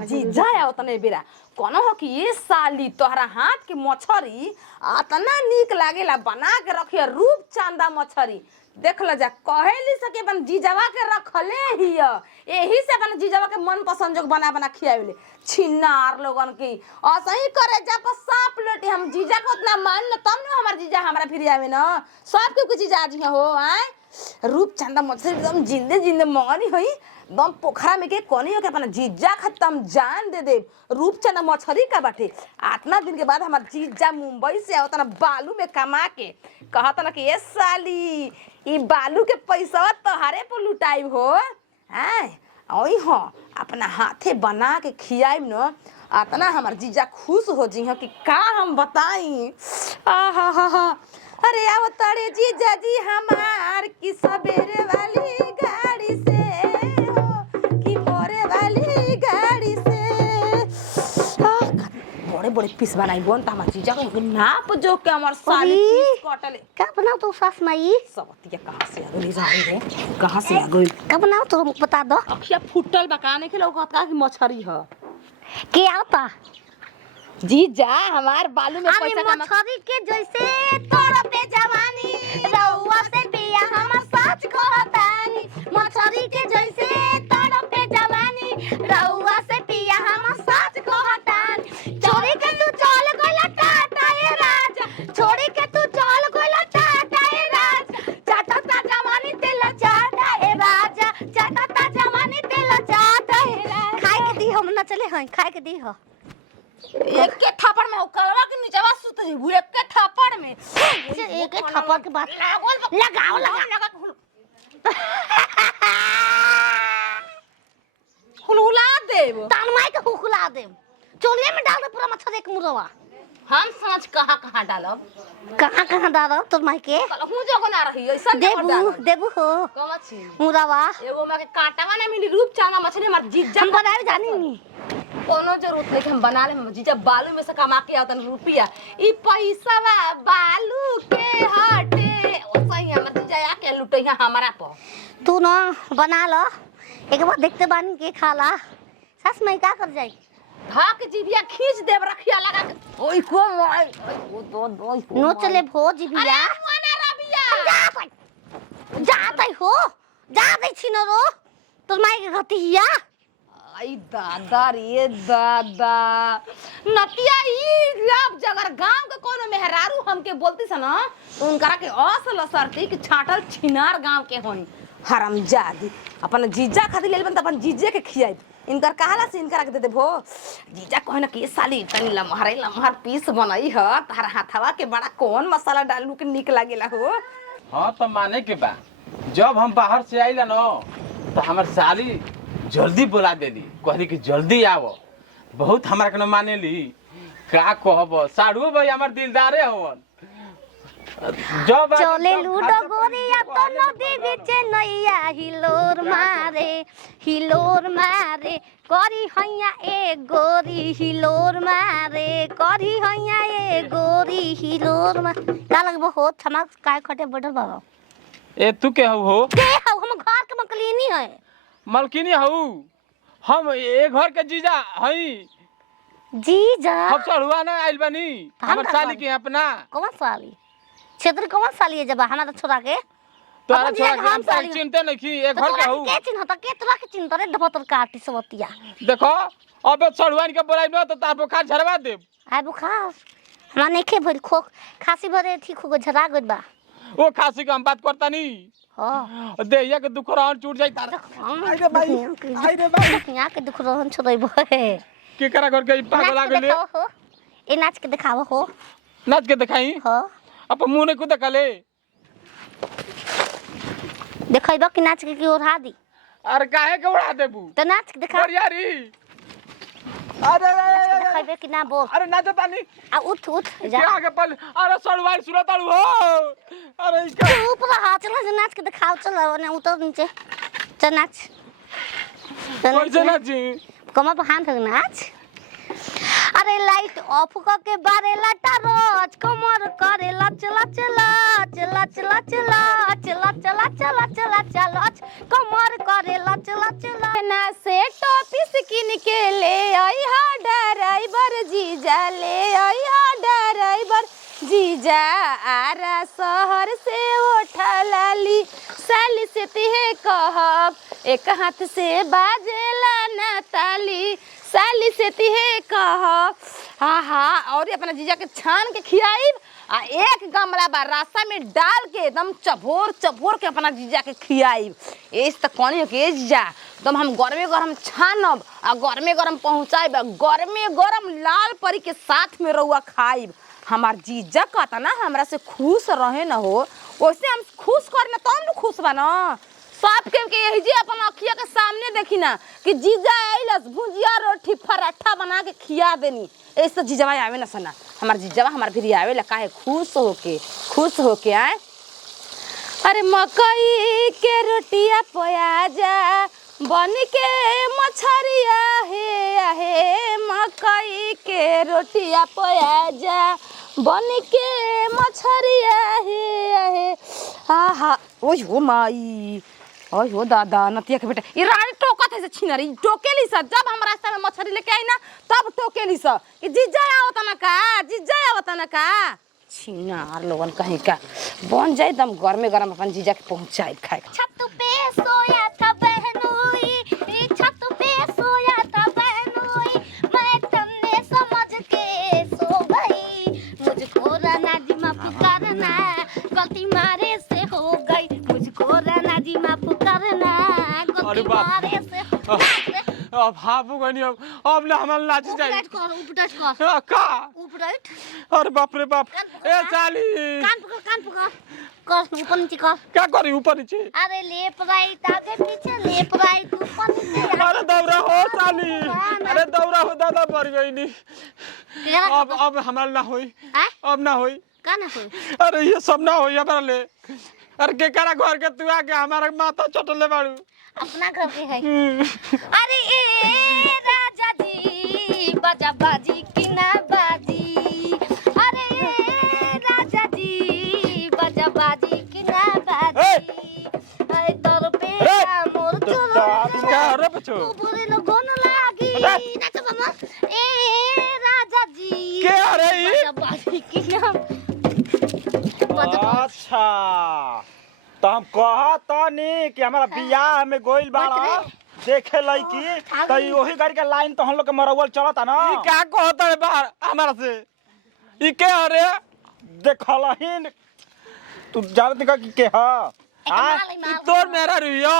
जी जाया उतने बेरा कोनो हो कि ये साली तोहरा हाथ के मछरी अतना निक लागेला बना के रखिया रूप चांदा मछरी देख ल जा कहेली सके अपन जीजावा के रखले हिय यही से अपन जीजावा के मन पसंद जो बना बना खियावेले छिनार लोगन की असही करे जा पर सांप लटी हम जीजा को उतना मान ल तब न हमार जीजा हमरा फिर आवे न सब के जीजा जी हो आए रूप चांदा मछली एकदम जिंदे जिंदे मंगनी होई दम पोखरा में के कोनी हो के अपना जीजा खत्म जान दे रूप चंदा मछली का बाटे आतना दिन के बाद हमार जीजा मुंबई से आवत ना बालू में कमा के कहत ना कि ए साली ई बालू के पैसा तोहरे पर लुटाई हो हैं ओई हो अपना हाथे बना के खियाइब न आतना हमार जीजा खुश हो जी हो कि का हम बताई आहा हा हा अरे आवतारे जीजा जी हमार की सवेरे वाली गाड़ी से बड़े बड़े पीस बनाई बोन त हमर जीजा को नाप जो के हमर साली पीस कटले का बनाओ तो सास माई सबतिया कहां से आ गई जाई रे कहां से आ गई का बनाओ तो बता दो अखिया फुटल बकाने के लोग का की मछरी ह के आता जीजा हमार बालू में पैसा कमा मछरी के जैसे तोड़ पे जवानी रउआ से पिया हम सच कहतानी मछरी के जैसे तोड़ पे जवानी रउआ से पिया हम सच कहतानी छोड़ी के तू चल गइला टाटा ए राजा छोड़ी के तू चल गइला टाटा ए राजा चाटता जवानी तेल चाटा ए राजा चाटता जवानी तेल चाटा ए राजा खाए के दी हम ना चले हई खाए के दी हो एक के थापड़ में उकलवा के नीचवा सुत ही एक के थापड़ में एक थापड़ के बात लगाओ लगा हुलहुला देब तान माई के हुकुला देब चोलिए में डाल दे पूरा मच्छर एक मुरवा हम सांच कहां डालब कहां डालब तोर माई के हूं जगो ना रही ऐसा देबू हो कमा छी मुरवा एगो में के काटावा ना मिली रूप चांदा मछली मार जीजा हम बनावे जानी नी कोनो जरूरत नहीं कि हम बना ले जीजा बालू में से कमा के आवतन रुपया ई पैसा बालू के हटे ओसही हमर जीजा आके लुटैया हमारा पर तू ना बना लो एक बार देखते बानी के खाला सास माई का कर जाई ढाक जीभिया खींच देब रखिया लगा के ओई को मोय ओ दो नो चले भो जीभिया अरे मोना रबिया जातै हो जातै छिनरो तोर माई के गतिया आई दादा रे दादा नतिया ई अब जगर गांव के कोनो मेहरारू हमके बोलती स ना तो उनकरा के असल सरती कि छाटल छिनार गांव के होई हरामजादी अपन जीजा खातिर ले बन त अपन जीजे के खियाई इनकर कहाला से इनकरा के दे देबो जीजा कहे ना कि साली तनी लमहर पीस बनई ह तार हाथवा के बड़ा कौन मसाला डालू के निक लागेला हो हां तो माने के बा जब हम बाहर से आइला न तो हमर साली जल्दी बुला देली कहली कि जल्दी आओ बहुत हमरा के न मानेली का कहब साड़ू भाई हमर दिलदारे हवन जब चले लूडो गोरिया तो नदी बीच नैया हिलोर मारे करी हैया ए गोरी हिलोर मारे करी हैया ए गोरी हिलोर मार का लगबो हो थमा काय खटे बडल बाबा ए तू के हो के हो हम घर के मकलीनी है मलकिनी हऊ हम ए घर के जीजा हई जीजा हम चढ़ुआ ना आइल बानी हमर साली के अपना कौन साली क्षेत्र कौन साली है जब हमारा छोरा के तोरा छोरा के हम साली चिंता नहीं की ए घर के हऊ के चिन्ह त के तोरा के चिन्ह रे डबतर काटी सबतिया देखो अबे चढ़ुआन के बोलाई न तो तार बुखार झरवा देब आय बुखार हमरा नेखे भर खो खांसी भरे ठीक हो झरा गइल बा ओ खांसी के हम बात करता नी हां देहिया के दुख रहन टूट जाई तार आई रे भाई यहाँ के दुख रहन छोड़इबो के करा कर के पागल आ गेले ए नाच के दिखाओ हो नाच के दिखाई हां अब मुंह ने को देखले देखइबो कि नाच के की ओढ़ा दी अरे काहे के उड़ा देबू तो नाच के दिखा यारी अरे देखइबे कि ना बोल अरे नाच तानी आ उठ जा के आगे पल अरे सड़वाई सुरत आलू हो अरे इसका ऊपर हाथ चला नाच के दिखाओ चल ना उतर नीचे चल नाच कैसे नाची कमर पर हाथ रख नाच अरे लाइट ऑफ करके बारेला टॉर्च कमर करेला चला चला चला चला चला चला चला चला चला चला कमर करेला चला चला ना से टॉपिस किन के ले आई हा ड्राइवर जीजा ले आई हा ड्राइवर जीजा आरा शहर से उठा लाली साली से तिहे कहब एक हाथ से बाजेला ना ताली साली से तिहे कहब हाँ और अपना जीजा के छान के खियाइब आ एक गमला बा रास्ता में डाल के एकदम चभोर चभोर के अपना जीजा के खियाइब एस त कौन के जीजा एकदम हम गरमे गरम छानब आ गरमे गरम पहुँचाइब गरमे गरम लाल परी के साथ में रउआ खाइब हमार जीजा कहता ना हमरा से खुश रहे न हो वैसे हम खुश करना तो हम खुश बा ना सब के यही जी अपन अखिया के सामने देखी ना कि जीजा आइलस भुजिया रोटी पराठा बना के खिया देनी ऐसे जीजावा आवे ना सना हमार जीजावा हमार भी आवे ला काहे खुश होके आए अरे मकई के रोटिया प्याजा बन के मछरिया हे मकई के रोटिया प्याजा बन के मछरिया हे आहा ओहो माई ओहो दादा नतिया के बेटा ये रानी टोकत है से छिनरी टोकेली सा जब हम रास्ता में मछली लेके आई ना तब टोकेली सा कि जीजा आवत ना का छिनार लोगन कहीं का बन जाए दम गरमे गरम अपन जीजा के पहुंचाई खाए छत पे सोया था बहनोई छत पे सोया था बहनोई मैं तुमने समझ के सो गई मुझको राना जी माफ करना गलती मारे से हो गई मुझको राना जी माफ करना गलती मारे से अब हाफू गनी अब ना हमल नाच जाई उपटच कर का उपटच अरे बाप रे बाप ए साली कान पकड़ कर ऊपर नीचे कर क्या करी ऊपर नीचे अरे लेफ्ट राइट आगे पीछे लेफ्ट राइट ऊपर नीचे अरे दौरा हो साली अरे दौरा हो दादा मर गई नी अब हमल ना होई अब ना होई का ना होई अरे ये सब ना होई हमरा ले अरे के करा घर के तू आके हमारा माथा चटले बाड़ू अपना घर के है अरे ए राजा जी बाजा बाजी की ना बाजी अरे ए राजा जी बाजा बाजी की ना बाजी अरे दर पे मोर चलो क्या रे बच्चो पूरे लोगों ने लागी नाच मामा ए राजा जी के अरे बाजा बाजी की ना अच्छा तो हम कहतनी कि हमारा बियाह में गोइल बाड़ा देखे लईकी तो वही गाड़ी के लाइन तो हम लोग के मरवल चलता ना ई क्या कहत रे बाहर हमारा से ई के अरे देखलहिन तू जानत का के ह ई तोर मेरा रुइयो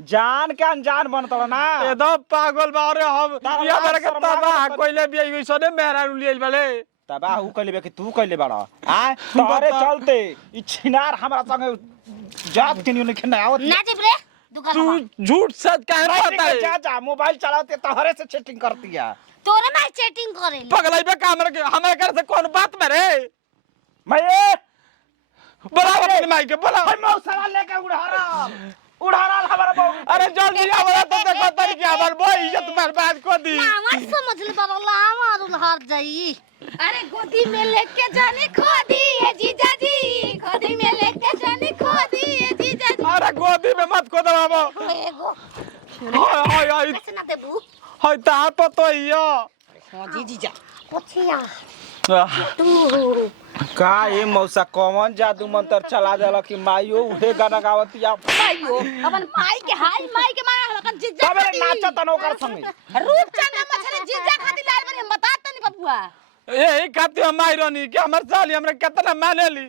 जान के अनजान बनतल ना एकदम पागल बा रे हम ये मेरा के तबाह कोइले भी आई सने मेरा रुलियल वाले तबाह उ कइले कि तू कइले बाड़ा तोरे चलते ई छिनार हमरा संगे जात के नहीं खेना आवत नाच रे दुकान तू झूठ सच काहे कहता है चाचा मोबाइल चलाते तोहरे से चैटिंग करती है तोरे में चैटिंग करे पगलाई बे कैमरा के हमारे घर से कौन बात में रे मैं बोला अपनी माई के बोला हम मौसला लेके उड़ारा हमारा बहु अरे जल्दी आवला तो देखो तरी के हमार बोई इज्जत बर्बाद कर दी मामा समझ ले बाबा हमार हार जाई अरे गोदी में लेके जाने खोदी है जीजा जी गोदी में लेके जाने खोदी है जीजा जी अरे गोदी में मत को दबाबो एगो हाय कैसे ना देबू हाय तार पतो हियो हां जी जीजा पोछिया तू का ये मौसा कौन जादू मंत्र चला देला कि माइयो उहे गाना गावतिया माइयो अपन माई के हाय माई के माया हलकन जीजा तबे नाचा तनो कर संगे रूप चंदा मछली जीजा खाती लाल बनी हम बता तनी बबुआ ए खाती हम माइरोनी कि हमर साली हमरा कितना मानेली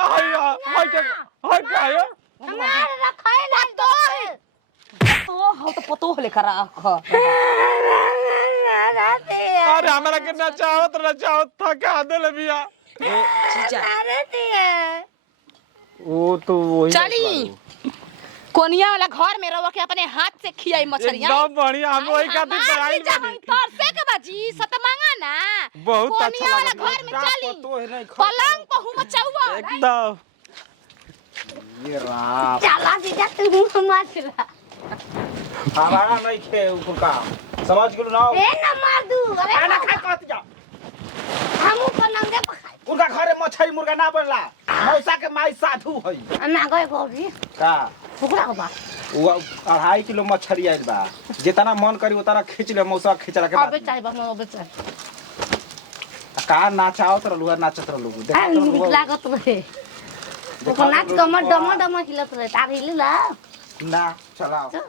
हाय के आयो हमार रखाए ना तो हो तो पतो होले करा अरे हमरा के नचावत थका देले बिया जीजा वो तो वही चली कोनिया वाला घर में रहो के अपने हाथ से खियाई मछलियां एकदम बढ़िया हम वही खातिर तैयारी बनी तोर से के बाजी सतमांगा ना बहुत अच्छा कोनिया वाला लगा घर में चली तो है नहीं पलंग पर हूं मचौवा एकदम ये राम चला जीजा तू मछला हमारा नहीं खे ऊपर का समझ गेलू ना ए ना मार दू अरे खाना खा कहत जा हमू को नंगे पखाई उनका घरे मछली मुर्गा ना बनला मौसा के माई साधु हई ना गए गोरी का फुकरा बा वो 2.5 किलो मछली आइल बा जितना मन करी उतना खींच ले मौसा खींचला के अबे बाद चाय बा मैं अबे चाय का नाचावत रहलू नाचत रहलू आ नीक लागत रहे वो नाच कमर डम डम हिलत रहे तार हिलला ना चलाओ चल